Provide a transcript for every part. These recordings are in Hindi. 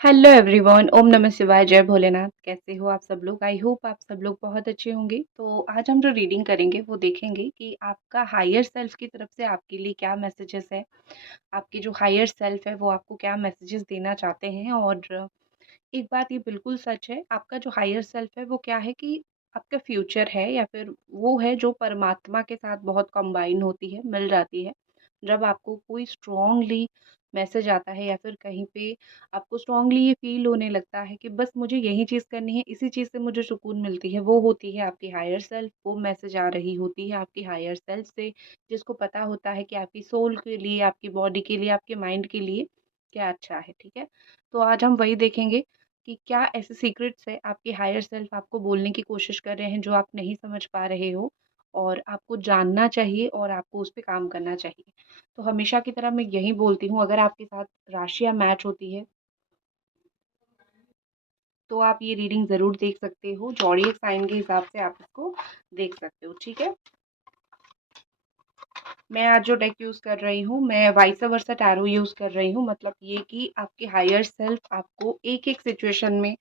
हेलो एवरीवन, ओम नमः शिवाय, जय भोलेनाथ। कैसे हो आप सब लोग? आई होप आप सब लोग बहुत अच्छे होंगे। तो आज हम जो रीडिंग करेंगे वो देखेंगे कि आपका हायर सेल्फ की तरफ से आपके लिए क्या मैसेजेस है। आपकी जो हायर सेल्फ है वो आपको क्या मैसेजेस देना चाहते हैं। और एक बात ये बिल्कुल सच है, आपका जो हायर सेल्फ है वो क्या है कि आपका फ्यूचर है या फिर वो है जो परमात्मा के साथ बहुत कंबाइन होती है, मिल जाती है। जब आपको कोई स्ट्रांगली मैसेज आता है या फिर कहीं पे आपको स्ट्रांगली ये फील होने लगता है कि बस मुझे यही चीज़ करनी है, इसी चीज़ से मुझे सुकून मिलती है, वो होती है आपकी हायर सेल्फ। वो मैसेज आ रही होती है आपकी हायर सेल्फ से, जिसको पता होता है कि आपकी सोल के लिए, आपकी बॉडी के लिए, आपके माइंड के लिए क्या अच्छा है। ठीक है, तो आज हम वही देखेंगे कि क्या ऐसे सीक्रेट्स है आपके हायर सेल्फ आपको बोलने की कोशिश कर रहे हैं जो आप नहीं समझ पा रहे हो, और आपको जानना चाहिए और आपको उस पे काम करना चाहिए। तो हमेशा की तरह मैं यही बोलती हूँ, अगर आपके साथ राशियाँ मैच होती है तो आप ये रीडिंग ज़रूर देख सकते हो। ज़ोडिएक साइन के हिसाब से आप इसको देख सकते हो। ठीक है, मैं आज जो डेक यूज़ कर रही हूँ, मैं वाइस वर्सा टैरो यूज़ कर रही हूँ। मतलब ये कि आपके हायर सेल्फ आपको एक-एक सिचुएशन में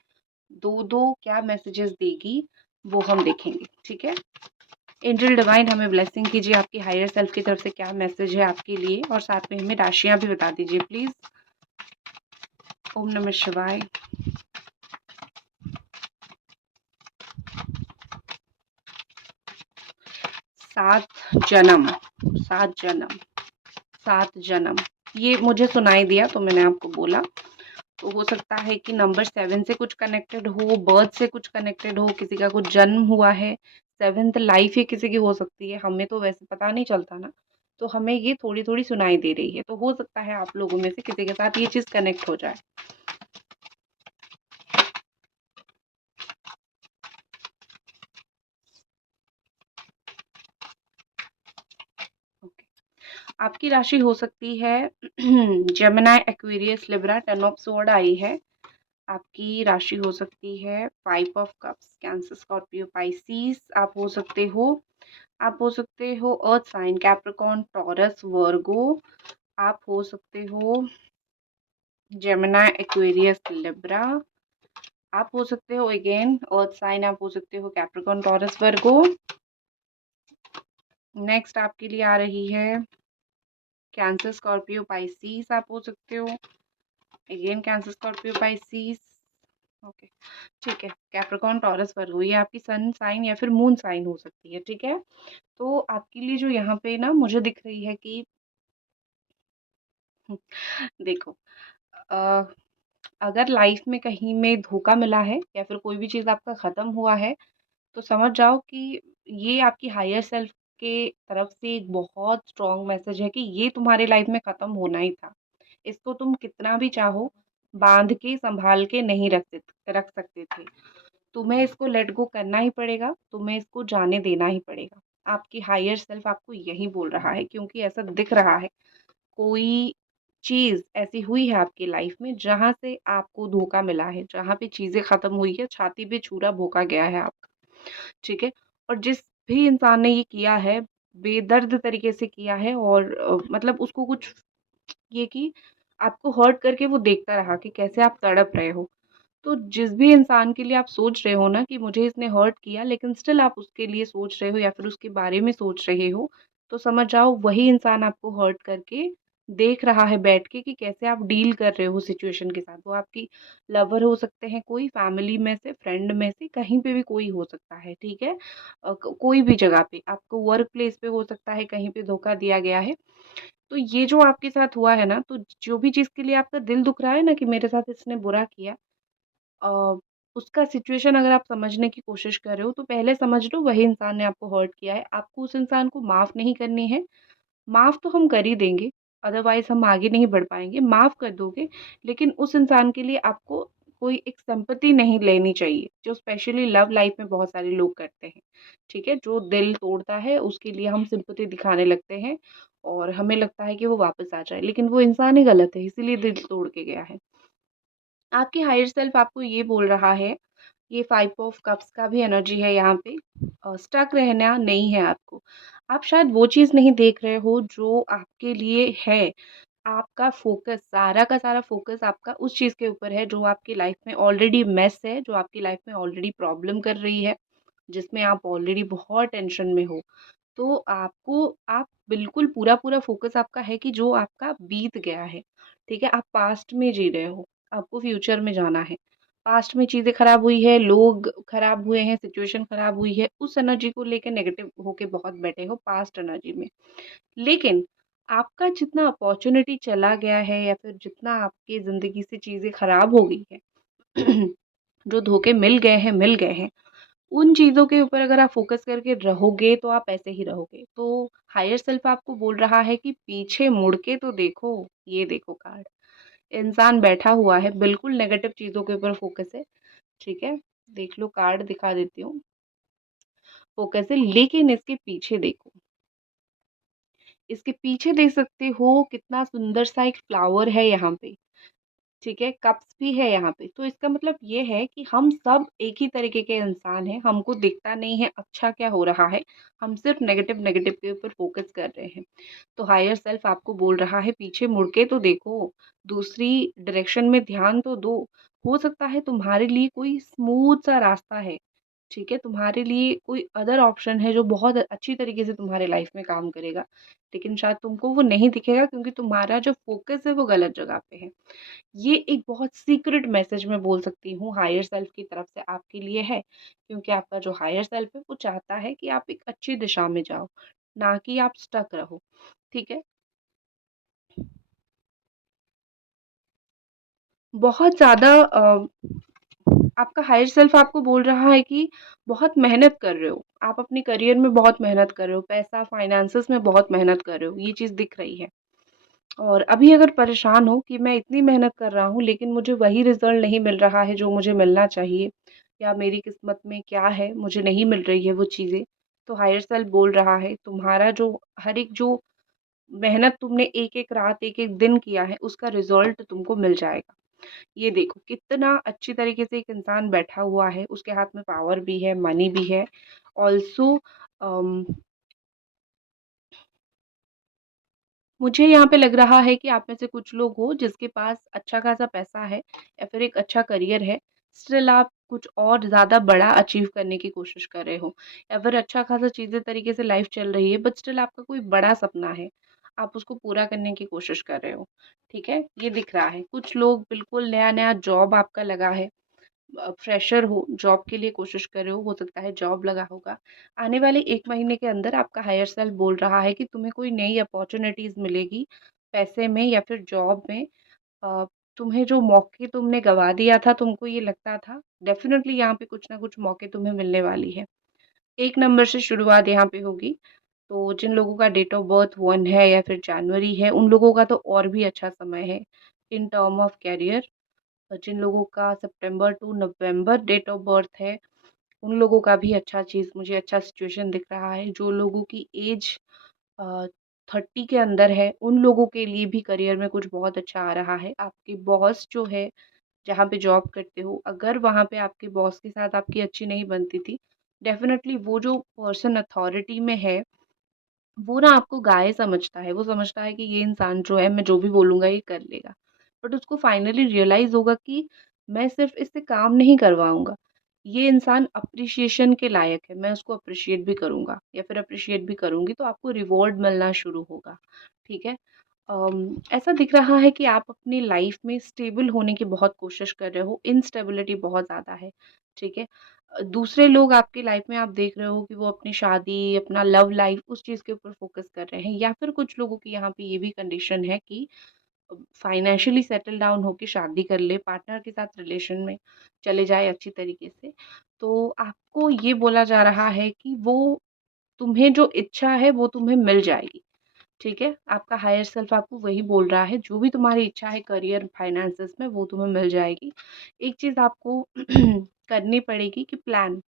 2-2 क्या मैसेजेस देगी, वो हम देखेंगे। ठीक है? एंजल डिवाइन हमें ब्लेसिंग कीजिए, आपकी हायर सेल्फ की तरफ से क्या मैसेज है आपके लिए, और साथ में हमें राशियाँ भी बता दीजिए प्लीज़। ओम नमः शिवाय। 7 जन्म, 7 जन्म, 7 जन्म, ये मुझे सुनाई दिया तो मैंने आपको बोला। तो हो सकता है कि नंबर 7 से कुछ कनेक्टेड हो, बर्थ से कुछ कनेक्टेड हो, किसी का कुछ जन्म हुआ है, 7th लाइफ ही किसी की हो सकती है। हमें तो वैसे पता नहीं चलता ना, तो हमें ये थोड़ी-थोड़ी सुनाई दे रही है। तो हो सकता है आप लोगों में से किसी के साथ ये चीज़ कनेक्ट हो जाए। ओके, आपकी राशि हो सकती है Gemini, Aquarius, Libra, 10 of sword आई है। आपकी राशि हो सकती है 5 of cups, cancer, Scorpio, Pisces. आप हो सकते हो earth sign, Capricorn, Taurus, Virgo. आप हो सकते हो जेमिनी, एक्वेरियस, लिब्रा। आप हो सकते हो अगेन अर्थ साइन, आप हो सकते हो कैप्रिकॉर्न, टॉरस, वर्गो। नेक्स्ट आपके लिए आ रही है कैंसर, स्कॉर्पियो, पाइसिस। आप हो सकते हो again cancer, Scorpio, Pisces. Okay, ठीक है। कैप्रिकॉर्न, टॉरस, वर्गो, ये आपकी सन साइन या फिर मून साइन हो सकती है। ठीक है, तो आपके लिए जो यहाँ पे ना मुझे दिख रही है कि देखो, अ, अगर लाइफ में कहीं में धोखा मिला है या फिर कोई भी चीज़ आपका ख़त्म हुआ है, तो समझ जाओ कि ये आपकी हायर सेल्फ के तरफ से एक बहुत स्ट्रॉन्ग मैसेज है कि ये तुम्हारे लाइफ में ख़त्म होना ही था। इसको तुम कितना भी चाहो बांध के संभाल के नहीं रख सकते थे। तुम्हें इसको लेट गो करना ही पड़ेगा, तुम्हें इसको जाने देना ही पड़ेगा। आपकी हायर सेल्फ आपको यही बोल रहा है, क्योंकि ऐसा दिख रहा है कोई चीज़ ऐसी हुई है आपकी लाइफ में जहाँ से आपको धोखा मिला है, जहाँ पे चीज़ें ख़त्म हुई है, छाती पे छुरा भोंका गया है आपका। ठीक है? और जिस भी इंसान ने ये किया है, बेदर्द तरीके से किया है, और मतलब उसको कुछ ये कि आपको हर्ट करके वो देखता रहा कि कैसे आप तड़प रहे हो। तो जिस भी इंसान के लिए आप सोच रहे हो ना कि मुझे इसने हर्ट किया, लेकिन स्टिल आप उसके लिए सोच रहे हो या फिर उसके बारे में सोच रहे हो, तो समझ जाओ वही इंसान आपको हर्ट करके देख रहा है बैठ के कि कैसे आप डील कर रहे हो सिचुएशन के साथ। वो आपकी लवर हो सकते हैं, कोई फैमिली में से, फ्रेंड में से, कहीं पे भी कोई हो सकता है। ठीक है, कोई भी जगह पे, आपको वर्क प्लेस पे हो सकता है, कहीं पे धोखा दिया गया है। तो ये जो आपके साथ हुआ है ना, तो जो भी चीज़ के लिए आपका दिल दुख रहा है ना कि मेरे साथ इसने बुरा किया, अ, उसका सिचुएशन अगर आप समझने की कोशिश कर रहे हो, तो पहले समझ लो वही इंसान ने आपको हर्ट किया है। आपको उस इंसान को माफ़ नहीं करनी है। माफ़ तो हम कर ही देंगे, अदरवाइज़ हम आगे नहीं बढ़ पाएँगे। माफ़ कर दोगे, लेकिन उस इंसान के लिए आपको कोई एक सिम्पैथी नहीं लेनी चाहिए, जो स्पेशली लव लाइफ़ में बहुत सारे लोग करते हैं। ठीक है? जो दिल तोड़ता है, उसके लिए हम सिम्पैथी दिखाने लगते हैं और हमें लगता है कि वो वापस आ जाए, लेकिन वो इंसान ही गलत है, इसीलिए दिल तोड़ के गया है। आपकी हायर सेल्फ आपको ये बोल रहा है, ये 5 ऑफ कप्स का भी एनर्जी है यहाँ पे। स्टक रहना नहीं है आपको। आप शायद वो चीज़ नहीं देख रहे हो जो आपके लिए है। आपका फ़ोकस, सारा का सारा फ़ोकस आपका उस चीज़ के ऊपर है जो आपकी लाइफ़ में ऑलरेडी मेस है, जो आपकी लाइफ़ में ऑलरेडी प्रॉब्लम कर रही है, जिसमें आप ऑलरेडी बहुत टेंशन में हो। तो आप बिल्कुल पूरा-पूरा फ़ोकस आपका है कि जो आपका बीत गया है, ठीक है? आप पास्ट में जी रहे हो, आपको फ्यूचर में जाना है। पास्ट में चीज़ें खराब हुई है, लोग खराब हुए हैं, सिचुएशन खराब हुई है, उस एनर्जी को लेके नेगेटिव होके बहुत बैठे हो पास्ट एनर्जी में। लेकिन आपका जितना अपॉर्च्युनिटी चला गया है या फिर जितना आपकी ज़िंदगी से चीज़ें खराब हो गई हैं, जो धोखे मिल गए हैं, उन चीज़ों के ऊपर अगर आप फ़ोकस करके रहोगे तो आप ऐसे ही रहोगे। तो हायर सेल्फ आपको बोल रहा है कि पीछे मुड़ के तो देखो, ये देखो कार्ड। इंसान बैठा हुआ है, बिल्कुल नेगेटिव चीज़ों के ऊपर फ़ोकस है, ठीक है? देख लो कार्ड दिखा देती हूँ, फ़ोकस है लेकिन इसके पीछे देखो। इसके पीछे देख सकते हो कितना सुंदर सा एक फ्लावर है यहाँ पे। ठीक है, कप्स भी है यहाँ पे। तो इसका मतलब ये है कि हम सब एक ही तरीके के इंसान हैं, हमको दिखता नहीं है अच्छा क्या हो रहा है, हम सिर्फ़ नेगेटिव के ऊपर फ़ोकस कर रहे हैं। तो हायर सेल्फ आपको बोल रहा है पीछे मुड़ के तो देखो, दूसरी डायरेक्शन में ध्यान तो दो। हो सकता है तुम्हारे लिए कोई स्मूथ सा रास्ता है, ठीक है? तुम्हारे लिए कोई अदर ऑप्शन है जो बहुत अच्छी तरीके से तुम्हारे लाइफ़ में काम करेगा। लेकिन शायद तुमको वो नहीं दिखेगा क्योंकि तुम्हारा जो फ़ोकस है वो गलत जगह पे है। ये एक बहुत सीक्रेट मैसेज मैं बोल सकती हूँ हायर सेल्फ की तरफ से आपके लिए है, क्योंकि आपका जो हायर सेल्फ है वो चाहता है कि आप एक अच्छी दिशा में जाओ, ना कि आप स्टक रहो, ठीक है? बहुत ज़्यादा आपका हायर सेल्फ आपको बोल रहा है कि बहुत मेहनत कर रहे हो, आप अपने करियर में बहुत मेहनत कर रहे हो, पैसा फाइनेंसेस में बहुत मेहनत कर रहे हो, ये चीज़ दिख रही है। और अभी अगर परेशान हो कि मैं इतनी मेहनत कर रहा हूँ लेकिन मुझे वही रिज़ल्ट नहीं मिल रहा है जो मुझे मिलना चाहिए या मेरी किस्मत में क्या है, मुझे नहीं मिल रही है वो चीज़ें। तो हायर सेल्फ बोल रहा है तुम्हारा जो हर एक जो मेहनत तुमने एक-एक रात, एक-एक दिन किया है उसका रिज़ल्ट तुमको मिल जाएगा। ये देखो कितना अच्छी तरीके से एक इंसान बैठा हुआ है, उसके हाथ में पावर भी है, मनी भी है। ऑल्सो अम मुझे यहाँ पे लग रहा है कि आप में से कुछ लोग हो जिसके पास अच्छा खासा पैसा है या फिर एक अच्छा करियर है, स्टिल आप कुछ और ज़्यादा बड़ा अचीव करने की कोशिश कर रहे हो या फिर अच्छा खासा चीज़ें तरीके से लाइफ चल रही है बट स्टिल आपका कोई बड़ा सपना है, आप उसको पूरा करने की कोशिश कर रहे हो, ठीक है? ये दिख रहा है। कुछ लोग बिल्कुल नया-नया जॉब आपका लगा है, फ्रेशर हो, जॉब के लिए कोशिश कर रहे हो सकता है जॉब लगा होगा। आने वाले 1 महीने के अंदर आपका हायर सेल्फ बोल रहा है कि तुम्हें कोई नई अपॉर्च्युनिटीज़ मिलेगी, पैसे में या फिर जॉब में। अ, तुम्हें जो मौके तुमने गँवा दिया था, तुमको ये लगता था, डेफ़िनिटली यहाँ पे कुछ ना कुछ मौके तुम्हें मिलने वाली है। 1 नंबर से शुरुआत यहाँ पे होगी, तो जिन लोगों का डेट ऑफ बर्थ 1 है या फिर जनवरी है, उन लोगों का तो और भी अच्छा समय है इन टर्म ऑफ करियर। जिन लोगों का सितंबर टू नवंबर डेट ऑफ बर्थ है, उन लोगों का भी अच्छा चीज़ मुझे अच्छा सिचुएशन दिख रहा है। जो लोगों की एज 30 के अंदर है, उन लोगों के लिए भी करियर में कुछ बहुत अच्छा आ रहा है। आपके बॉस जो है, जहाँ पे जॉब करते हो, अगर वहाँ पे आपके बॉस के साथ आपकी अच्छी नहीं बनती थी, डेफ़िनेटली वो जो पर्सन अथॉरिटी में है, वो ना आपको गाय समझता है। वो समझता है कि ये इंसान जो है, मैं जो भी बोलूँगा ये कर लेगा। बट उसको फाइनली रियलाइज़ होगा कि मैं सिर्फ़ इससे काम नहीं करवाऊँगा। ये इंसान एप्रिशिएशन के लायक है, मैं उसको एप्रिशिएट भी करूँगा या फिर एप्रिशिएट भी करूँगी तो आपको रिवॉर्ड मिलना शुरू होगा, ठीक है? ऐसा दिख रहा है कि आप अपनी लाइफ़ में स्टेबल होने की बहुत कोशिश कर रहे हो, इनस्टेबिलिटी बहुत ज़्यादा है, ठीक है? दूसरे लोग आपकी लाइफ़ में आप देख रहे हो कि वो अपनी शादी, अपना लव लाइफ़ उस चीज़ के ऊपर फ़ोकस कर रहे हैं या फिर कुछ लोगों की यहाँ पे ये भी कंडीशन है कि फाइनेंशियली सेटल डाउन होके शादी कर ले, पार्टनर के साथ रिलेशन में चले जाए अच्छी तरीके से। तो आपको ये बोला जा रहा है कि वो तुम्हें जो इच्छा है वो तुम्हें मिल जाएगी, ठीक है? आपका हायर सेल्फ आपको वही बोल रहा है, जो भी तुम्हारी इच्छा है करियर, फाइनेंसेस में वो तुम्हें मिल जाएगी। एक चीज़ आपको करनी पड़ेगी कि प्लान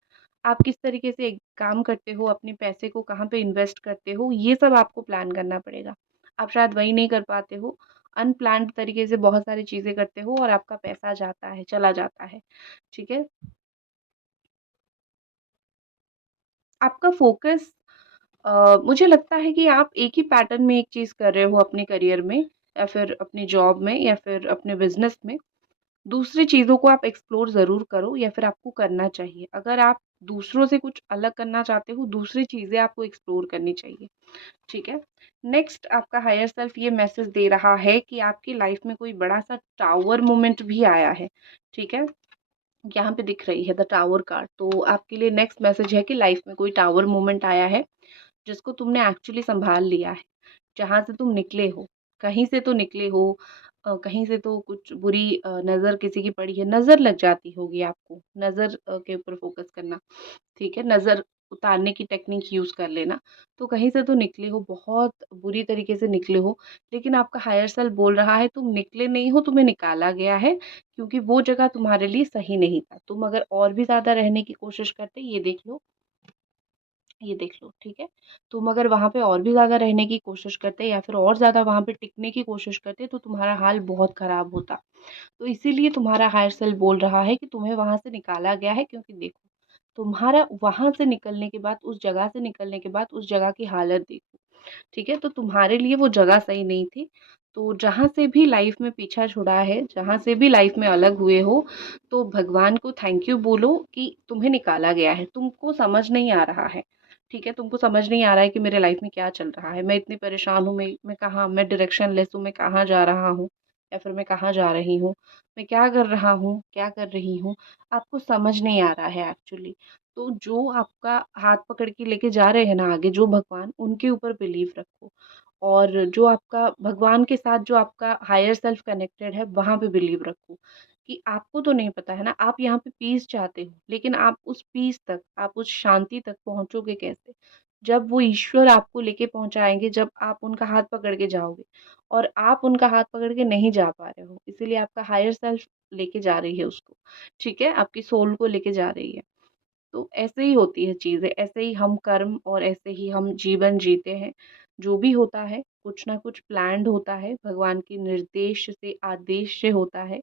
आप किस तरीके से काम करते हो, अपने पैसे को कहाँ पे इन्वेस्ट करते हो, ये सब आपको प्लान करना पड़ेगा। आप शायद वही नहीं कर पाते हो, अनप्लान्ड तरीके से बहुत सारी चीज़ें करते हो और आपका पैसा जाता है, चला जाता है, ठीक है? आपका फ़ोकस मुझे लगता है कि आप एक ही पैटर्न में एक चीज़ कर रहे हो अपने करियर में या फिर अपनी जॉब में या फिर अपने बिज़नेस में, दूसरी चीज़ों को आप एक्सप्लोर ज़रूर करो या फिर आपको करना चाहिए। अगर आप दूसरों से कुछ अलग करना चाहते हो, दूसरी चीज़ें आपको एक्सप्लोर करनी चाहिए, ठीक है? नेक्स्ट आपका हायर सेल्फ ये मैसेज दे रहा है कि आपकी लाइफ में कोई बड़ा-सा टावर मोमेंट भी आया है, ठीक है? यहाँ पे दिख रही है द टावर कार्ड, तो आपके लिए नेक्स्ट मैसेज है कि लाइफ में कोई टावर मोमेंट आया है, जिसको तुमने एक्चुअली सँभाल लिया है। जहाँ से तुम निकले हो, कहीं से तो निकले हो, कहीं से तो कुछ बुरी नज़र किसी की पड़ी है, नज़र लग जाती होगी आपको, नज़र के ऊपर फ़ोकस करना, ठीक है? नज़र उतारने की टेक्निक यूज़ कर लेना। तो कहीं से तो निकले हो, बहुत बुरी तरीके से निकले हो, लेकिन आपका हायर सेल्फ बोल रहा है तुम निकले नहीं हो, तुम्हें निकाला गया है, क्योंकि वो जगह तुम्हारे लिए सही नहीं था। तुम अगर और भी ज़्यादा रहने की कोशिश करते, ये देख लो, ये देख लो, ठीक है? तुम अगर वहाँ पे और भी ज़्यादा रहने की कोशिश करते या फिर और ज़्यादा वहाँ पे टिकने की कोशिश करते, तो तुम्हारा हाल बहुत ख़राब होता। तो इसीलिए तुम्हारा हायर सेल्फ बोल रहा है कि तुम्हें वहाँ से निकाला गया है, क्योंकि देखो, तुम्हारा वहाँ से निकलने के बाद, उस जगह से निकलने के बाद उस जगह की हालत देखो, ठीक है? तो तुम्हारे लिए वो जगह सही नहीं थी। तो जहाँ से भी लाइफ़ में पीछा छुड़ा है, जहाँ से भी लाइफ़ में अलग हुए हो, तो भगवान को थैंक यू बोलो कि तुम्हें निकाला गया है। तुमको समझ नहीं आ रहा है, ठीक है? तुमको समझ नहीं आ रहा है कि मेरे लाइफ़ में क्या चल रहा है। मैं इतनी परेशान हूँ, मैं कहाँ, मैं डायरेक्शनलेस हूँ, मैं कहाँ जा रहा हूँ या फिर मैं कहाँ जा रही हूँ, मैं क्या कर रहा हूँ, क्या कर रही हूँ, आपको समझ नहीं आ रहा है एक्चुअली। तो जो आपका हाथ पकड़ के लेके जा रहे हैं ना आगे, जो भगवान, उनके ऊपर बिलीव रखो। और जो आपका भगवान के साथ जो आपका हायर सेल्फ कनेक्टेड है, वहाँ पे बिलीव रखो कि आपको तो नहीं पता है ना, आप यहाँ पे पीस चाहते हो, लेकिन आप उस पीस तक, आप उस शांति तक पहुँचोगे कैसे? जब वो ईश्वर आपको लेके पहुँचाएँगे, जब आप उनका हाथ पकड़ के जाओगे, और आप उनका हाथ पकड़ के नहीं जा पा रहे हो, इसीलिए आपका हायर सेल्फ लेके जा रही है उसको, ठीक है? आपकी सोल को लेके जा रही है। तो ऐसे ही होती है चीज़ें, ऐसे ही हम कर्म और ऐसे ही हम जीवन जीते हैं। जो भी होता है, कुछ ना कुछ प्लान्ड होता है, भगवान के निर्देश से, आदेश से होता है।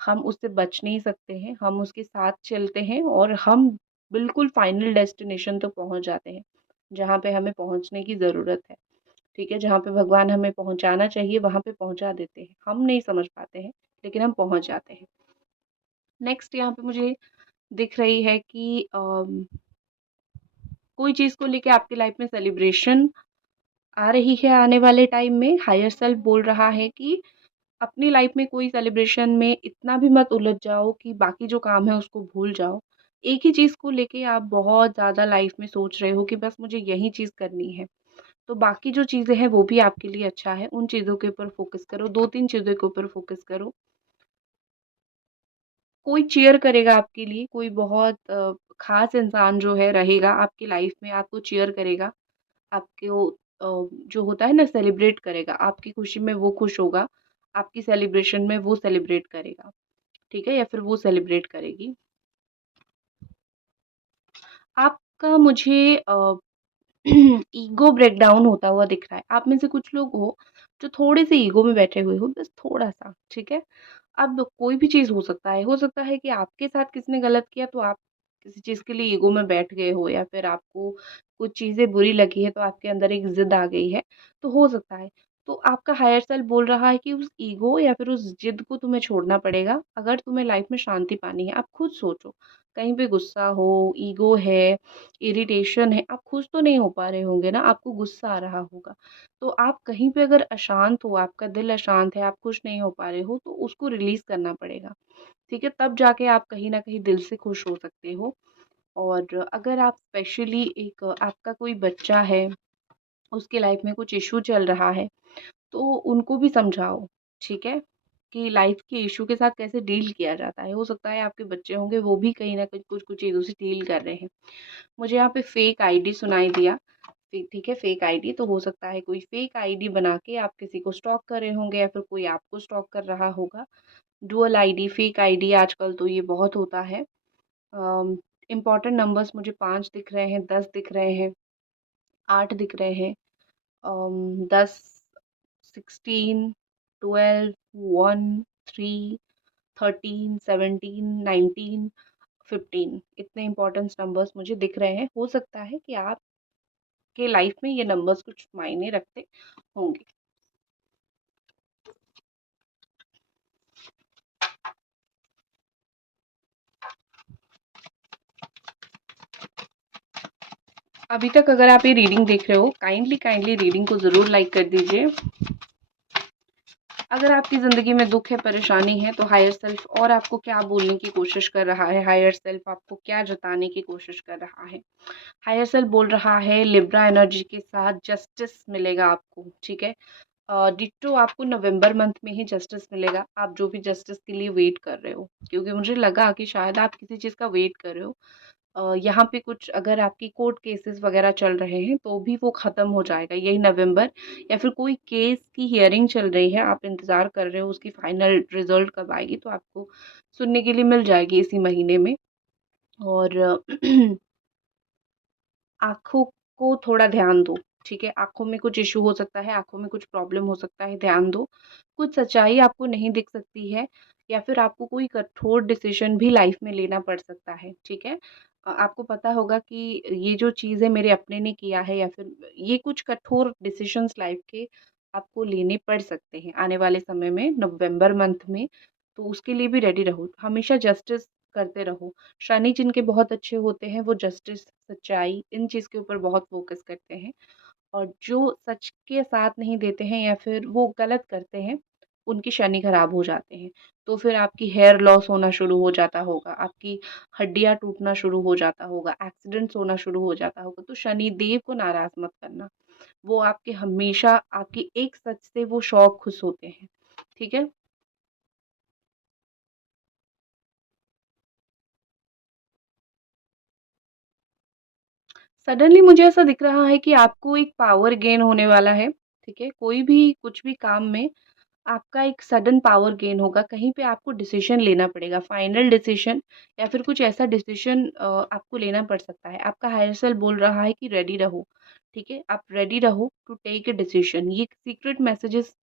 हम उससे बच नहीं सकते हैं, हम उसके साथ चलते हैं और हम बिल्कुल फाइनल डेस्टिनेशन तक पहुँच जाते हैं, जहाँ पे हमें पहुँचने की ज़रूरत है, ठीक है? जहाँ पे भगवान हमें पहुँचाना चाहिए, वहाँ पे पहुँचा देते हैं। हम नहीं समझ पाते हैं, लेकिन हम पहुँच जाते हैं। नेक्स्ट यहाँ पे मुझे दिख रही है कि कोई चीज़ को लेके आपकी लाइफ में सेलिब्रेशन आ रही है आने वाले टाइम में। हायर सेल्फ बोल रहा है कि अपनी लाइफ में कोई सेलिब्रेशन में इतना भी मत उलझ जाओ कि बाकी जो काम है उसको भूल जाओ। एक ही चीज़ को लेके आप बहुत ज़्यादा लाइफ में सोच रहे हो कि बस मुझे यही चीज़ करनी है। तो बाकी जो चीज़ें हैं वो भी आपके लिए अच्छा है, उन चीज़ों के ऊपर फ़ोकस करो, 2-3 चीज़ों के ऊपर फ़ोकस करो। कोई चीयर करेगा आपके लिए, कोई बहुत ख़ास इंसान जो है रहेगा आपकी लाइफ में, आपको चीयर करेगा। आपको जो होता है ना, सेलिब्रेट करेगा, आपकी खुशी में वो खुश होगा, आपकी सेलिब्रेशन में वो सेलिब्रेट करेगा, ठीक है? या फिर वो सेलिब्रेट करेगी। आपका मुझे ईगो ब्रेकडाउन होता हुआ दिख रहा है। आप में से कुछ लोग हो जो थोड़े से ईगो में बैठे हुए हो, बस थोड़ा-सा, ठीक है? अब कोई भी चीज़ हो सकता है कि आपके साथ किसी ने गलत किया तो आप किसी चीज़ के लिए ईगो में बैठ गए हो, या फिर आपको कुछ चीज़ें बुरी लगी है तो आपके अंदर एक ज़िद आ गई है, तो हो सकता है। तो आपका हायर सेल्फ बोल रहा है कि उस ईगो या फिर उस ज़िद को तुम्हें छोड़ना पड़ेगा, अगर तुम्हें लाइफ़ में शांति पानी है। आप खुद सोचो, कहीं पे गुस्सा हो, ईगो है, इरिटेशन है, आप खुश तो नहीं हो पा रहे होंगे ना, आपको गुस्सा आ रहा होगा। तो आप कहीं पे अगर अशांत हो, आपका दिल अशांत है, आप खुश नहीं हो पा रहे हो, तो उसको रिलीज़ करना पड़ेगा, ठीक है? तब जाके आप कहीं न कहीं दिल से खुश हो सकते हो। और अगर आप स्पेशली एक आपका कोई बच्चा है, उसकी लाइफ़ में कुछ इश्यू चल रहा है, तो उनको भी समझाओ, ठीक है? कि लाइफ़ के इश्यू के साथ कैसे डील किया जाता है। हो सकता है आपके बच्चे होंगे, वो भी कहीं न कहीं कुछ-कुछ चीज़ों से डील कर रहे हैं। मुझे यहाँ पे फेक आईडी सुनाई दिया। ठीक है, फेक आईडी, तो हो सकता है कोई फेक आईडी बना के आप किसी को स्टॉक कर रहे होंगे या फिर कोई आपको स्टॉक कर रहा होगा। डुअल आईडी, फेक आईडी, आजकल तो ये बहुत होता है। इम्पोर्टेंट नंबर्स मुझे 5 दिख रहे हैं, 10 दिख रहे हैं, 8 दिख रहे हैं। 10, 16, 12, 1, 3, 13, 17, 19, 15, इतने इम्पोर्टेंट नंबर्स मुझे दिख रहे हैं। हो सकता है कि आपके लाइफ में ये नंबर्स कुछ मायने रखते होंगे। अभी तक अगर आप ये रीडिंग देख रहे हो, काइंडली काइंडली रीडिंग को ज़रूर लाइक कर दीजिए। अगर आपकी ज़िंदगी में दुख है, परेशानी है, तो हायर सेल्फ और आपको क्या बोलने की कोशिश कर रहा है, हायर सेल्फ आपको क्या जताने की कोशिश कर रहा है। हायर सेल्फ बोल रहा है लिब्रा एनर्जी के साथ जस्टिस मिलेगा आपको, ठीक है। डिट्टो आपको नवंबर मंथ में ही जस्टिस मिलेगा, आप जो भी जस्टिस के लिए वेट कर रहे हो, क्योंकि मुझे लगा कि शायद आप किसी चीज़ का वेट कर रहे हो। यहाँ पे कुछ अगर आपकी कोर्ट केसेस वगैरह चल रहे हैं तो भी वो ख़त्म हो जाएगा यही नवंबर, या फिर कोई केस की हियरिंग चल रही है, आप इंतज़ार कर रहे हो उसकी फाइनल रिजल्ट कब आएगी, तो आपको सुनने के लिए मिल जाएगी इसी महीने में। और आँखों को थोड़ा ध्यान दो, ठीक है? आँखों में कुछ इश्यू हो सकता है, आँखों में कुछ प्रॉब्लम हो सकता है, ध्यान दो। कुछ सच्चाई आपको नहीं दिख सकती है, या फिर आपको कोई कठोर डिसीज़न भी लाइफ़ में लेना पड़ सकता है, ठीक है? आपको पता होगा कि ये जो चीज़ है मेरे अपने ने किया है, या फिर ये कुछ कठोर डिसीज़न्स लाइफ़ के आपको लेने पड़ सकते हैं आने वाले समय में, नवंबर मंथ में। तो उसके लिए भी रेडी रहो, हमेशा जस्टिस करते रहो। शनि जिनके बहुत अच्छे होते हैं वो जस्टिस, सच्चाई, इन चीज़ के ऊपर बहुत फ़ोकस करते हैं, और जो सच के साथ नहीं देते हैं या फिर वो गलत करते हैं, उनकी शनि खराब हो जाते हैं। तो फिर आपकी हेयर लॉस होना शुरू हो जाता होगा, आपकी हड्डियाँ टूटना शुरू हो जाता होगा, एक्सीडेंट्स होना शुरू हो जाता होगा। तो शनि देव को नाराज़ मत करना। वो आपके हमेशा आपकी एक सच से वो शौक खुश होते हैं, ठीक है? सडनली मुझे ऐसा दिख रहा है कि आपको एक पावर गेन होने वाला है, ठीक है? कोई भी कुछ भी काम में आपका एक सडन पावर गेन होगा, कहीं पे आपको डिसीज़न लेना पड़ेगा, फाइनल डिसीज़न, या फिर कुछ ऐसा डिसीज़न आपको लेना पड़ सकता है। आपका हायर सेल्फ बोल रहा है कि रेडी रहो, ठीक है? आप रेडी रहो टू टेक अ डिसीज़न। ये सीक्रेट मैसेजेस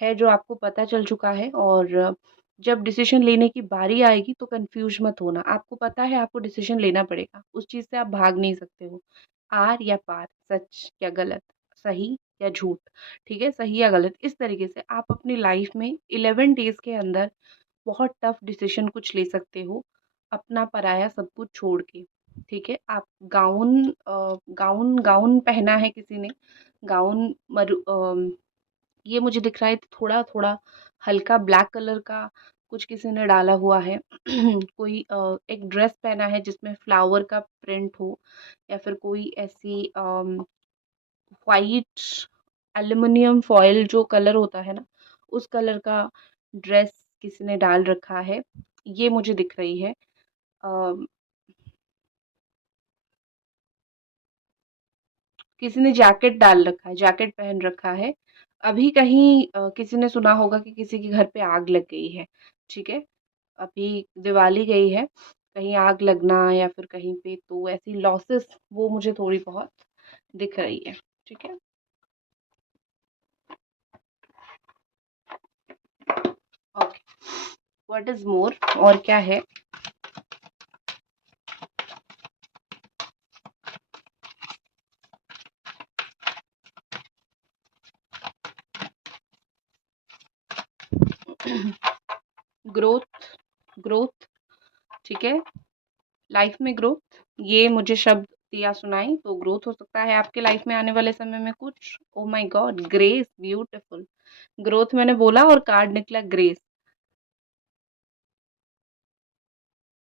है जो आपको पता चल चुका है, और जब डिसीज़न लेने की बारी आएगी तो कन्फ्यूज़ मत होना। आपको पता है आपको डिसीज़न लेना पड़ेगा, उस चीज़ से आप भाग नहीं सकते हो। आर या पार, सच या गलत, सही या झूठ, ठीक है? सही या गलत, इस तरीके से आप अपनी लाइफ़ में 11 डेज़ के अंदर बहुत टफ डिसीज़न कुछ ले सकते हो, अपना पराया सब कुछ छोड़ के, ठीक है? आप गाउन गाउन पहना है किसी ने, गाउन ये मुझे दिख रहा है थोड़ा-थोड़ा हल्का ब्लैक कलर का कुछ किसी ने डाला हुआ है। कोई एक ड्रेस पहना है जिसमें फ्लावर का प्रिंट हो, या फिर कोई ऐसी व्हाइट एल्युमिनियम फॉयल जो कलर होता है ना, उस कलर का ड्रेस किसी ने डाल रखा है, ये मुझे दिख रही है। अ, किसी ने जैकेट डाल रखा है, जैकेट पहन रखा है। अभी कहीं किसी ने सुना होगा कि किसी के घर पे आग लग गई है, ठीक है? अभी दिवाली गई है, कहीं आग लगना या फिर कहीं पे, तो ऐसी लॉसेस वो मुझे थोड़ी बहुत दिख रही है, ठीक है? ओके, व्हाट इज़ मोर, और क्या है? ग्रोथ, ग्रोथ, ठीक है? लाइफ में ग्रोथ, ये मुझे शब्द दिया सुनाई, तो ग्रोथ हो सकता है आपके लाइफ में आने वाले समय में कुछ। Oh my God, grace, beautiful. Growth मैंने बोला और कार्ड निकला ग्रेस।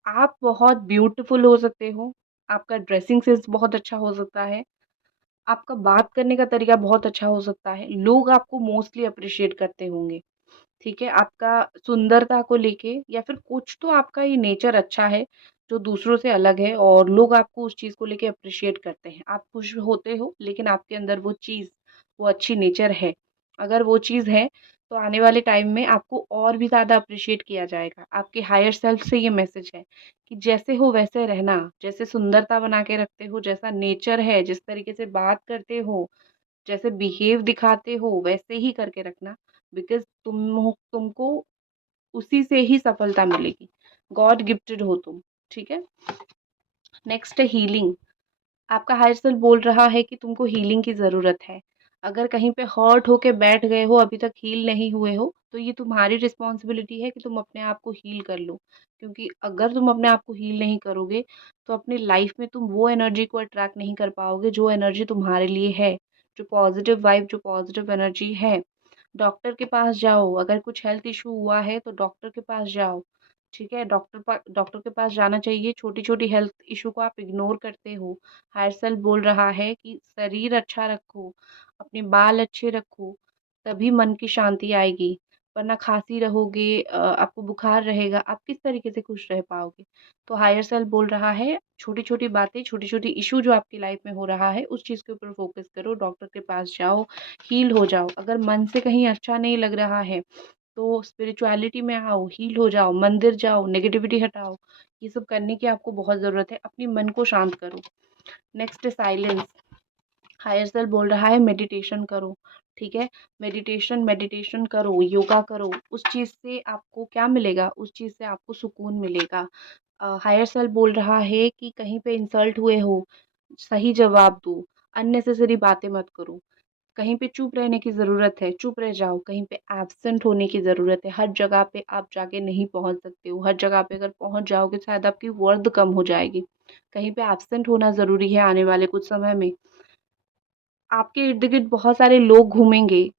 आप बहुत ब्यूटीफुल हो सकते हो, आपका ड्रेसिंग सेंस बहुत अच्छा हो सकता है, आपका बात करने का तरीका बहुत अच्छा हो सकता है, लोग आपको मोस्टली अप्रिशिएट करते होंगे, ठीक है? आपका सुंदरता को लेके या फिर कुछ तो आपका ये नेचर अच्छा है, जो दूसरों से अलग है, और लोग आपको उस चीज़ को लेके अप्रिशिएट करते हैं। आप खुश होते हो, लेकिन आपके अंदर वो चीज़, वो अच्छी नेचर है। अगर वो चीज़ है, तो आने वाले टाइम में आपको और भी ज़्यादा अप्रिशिएट किया जाएगा। आपके हायर सेल्फ से ये मैसेज है कि जैसे हो वैसे रहना, जैसे सुंदरता बना के रखते हो, जैसा नेचर है, जिस तरीके से बात करते हो, जैसे बिहेव दिखाते हो, वैसे ही करके रखना, बिकॉज़ तुमको उसी से ही सफलता मिलेगी। गॉड गिफ्टेड हो तुम, ठीक है? नेक्स्ट है हीलिंग। आपका हायर सेल्फ बोल रहा है कि तुमको हीलिंग की ज़रूरत है। अगर कहीं पे हर्ट होके बैठ गए हो, अभी तक हील नहीं हुए हो, तो ये तुम्हारी रिस्पॉन्सिबिलिटी है कि तुम अपने आप को हील कर लो। क्योंकि अगर तुम अपने आप को हील नहीं करोगे, तो अपनी लाइफ में तुम वो एनर्जी को अट्रैक्ट नहीं कर पाओगे जो एनर्जी तुम्हारे लिए है, जो पॉजिटिव वाइब, जो पॉजिटिव एनर्जी है। डॉक्टर के पास जाओ, अगर कुछ हेल्थ इशू हुआ है तो डॉक्टर के पास जाओ। ठीक है, डॉक्टर के पास जाना चाहिए। छोटी छोटी हेल्थ इशू को आप इग्नोर करते हो। हायर सेल्फ बोल रहा है कि शरीर अच्छा रखो, अपने बाल अच्छे रखो, तभी मन की शांति आएगी। वरना खांसी रहोगे, आपको बुखार रहेगा, आप किस तरीके से खुश रह पाओगे। तो हायर सेल्फ बोल रहा है, छोटी छोटी बातें, छोटी छोटी इशू जो आपकी लाइफ में हो रहा है, उस चीज़ के ऊपर फोकस करो, डॉक्टर के पास जाओ, हील हो जाओ। अगर मन से कहीं अच्छा नहीं लग रहा है, तो स्पिरिचुअलिटी में आओ, हील हो जाओ, मंदिर जाओ, नेगेटिविटी हटाओ। ये सब करने की आपको बहुत ज़रूरत है। अपनी मन को शांत करो। नेक्स्ट है साइलेंस। हायर सेल्फ बोल रहा है मेडिटेशन करो। ठीक है, मेडिटेशन मेडिटेशन करो, योगा करो। उस चीज़ से आपको क्या मिलेगा? उस चीज़ से आपको सुकून मिलेगा। हायर सेल्फ बोल रहा है कि कहीं पे इंसल्ट हुए हो, सही जवाब दो, अननेसेसरी बातें मत करो। कहीं पे चुप रहने की ज़रूरत है, चुप रह जाओ। कहीं पे एब्सेंट होने की ज़रूरत है। हर जगह पे आप जाके नहीं पहुँच सकते हो। हर जगह पे अगर पहुँच जाओगे, शायद आपकी वर्थ कम हो जाएगी। कहीं पे एब्सेंट होना ज़रूरी है आने वाले कुछ समय में। आपके इर्द-गिर्द बहुत सारे लोग घूमेंगे।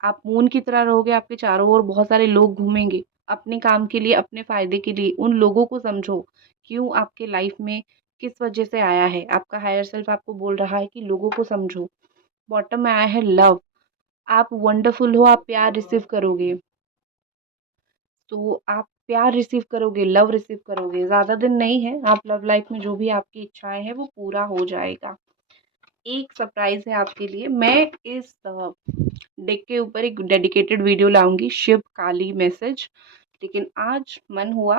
आप मून की तरह रहोगे, आपके चारों ओर बहुत सारे लोग घूमेंगे। अपने काम के लिए, अपने फ़ायदे के लिए उन लोगों को समझो, क्यों आपके लाइफ़ में, किस वजह से आया है। आपका हायर सेल्फ आपको बोल रहा है कि लोगों को समझो। बॉटम में आया है लव। आप वंडरफुल हो, आप प्यार रिसीव करोगे। तो आप प्यार रिसीव करोगे, लव रिसीव करोगे। ज़्यादा दिन नहीं है, आप लव लाइफ़ में जो भी आपकी इच्छाएँ हैं, वो पूरा हो जाएगा। एक सरप्राइज़ है आपके लिए। मैं इस डेक के ऊपर एक डेडिकेटेड वीडियो लाऊँगी, शिव काली मैसेज। लेकिन आज मन हुआ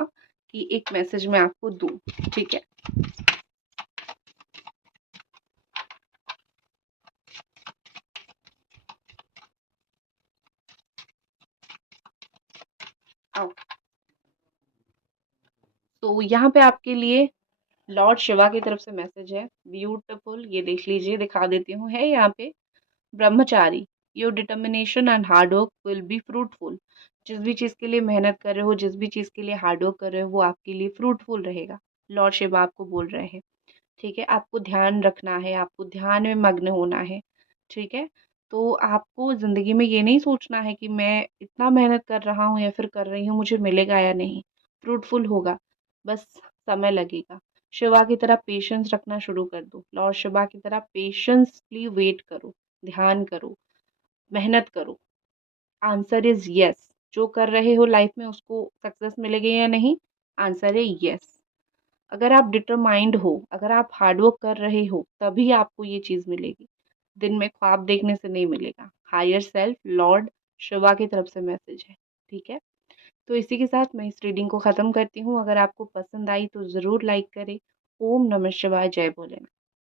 कि एक मैसेज मैं आपको दूँ, ठीक है? आओ। तो यहाँ पे आपके लिए लॉर्ड शिवा की तरफ से मैसेज है। ब्यूटीफुल, ये देख लीजिए, दिखा देती हूँ। है यहाँ पे ब्रह्मचारी, your determination and hard work will be fruitful. जिस भी चीज़ के लिए मेहनत कर रहे हो, जिस भी चीज़ के लिए हार्ड वर्क कर रहे हो, वो आपके लिए फ्रूटफुल रहेगा। लॉर्ड शिवा आपको बोल रहे हैं। ठीक है, आपको ध्यान रखना है, आपको ध्यान में मग्न होना है। ठीक है, तो आपको ज़िंदगी में ये नहीं सोचना है कि मैं इतना मेहनत कर रहा हूँ या फिर कर रही हूँ, मुझे मिलेगा या नहीं। फ्रूटफुल होगा, बस समय लगेगा। शिवा की तरह पेशेंस रखना शुरू कर दो। लॉर्ड शिवा की तरह पेशेंसली वेट करो, ध्यान करो, मेहनत करो। Answer is yes. जो कर रहे हो लाइफ में, उसको सक्सेस मिलेगी या नहीं? आंसर है येस। अगर आप डिटरमाइंड हो, अगर आप हार्ड वर्क कर रहे हो, तभी आपको ये चीज़ मिलेगी। दिन में ख्वाब देखने से नहीं मिलेगा। हायर सेल्फ, लॉर्ड शिवा की तरफ से मैसेज है। ठीक है? तो इसी के साथ मैं इस रीडिंग को ख़त्म करती हूँ। अगर आपको पसंद आई तो ज़रूर लाइक करें। ओम नमः शिवाय, जय भोलेनाथ।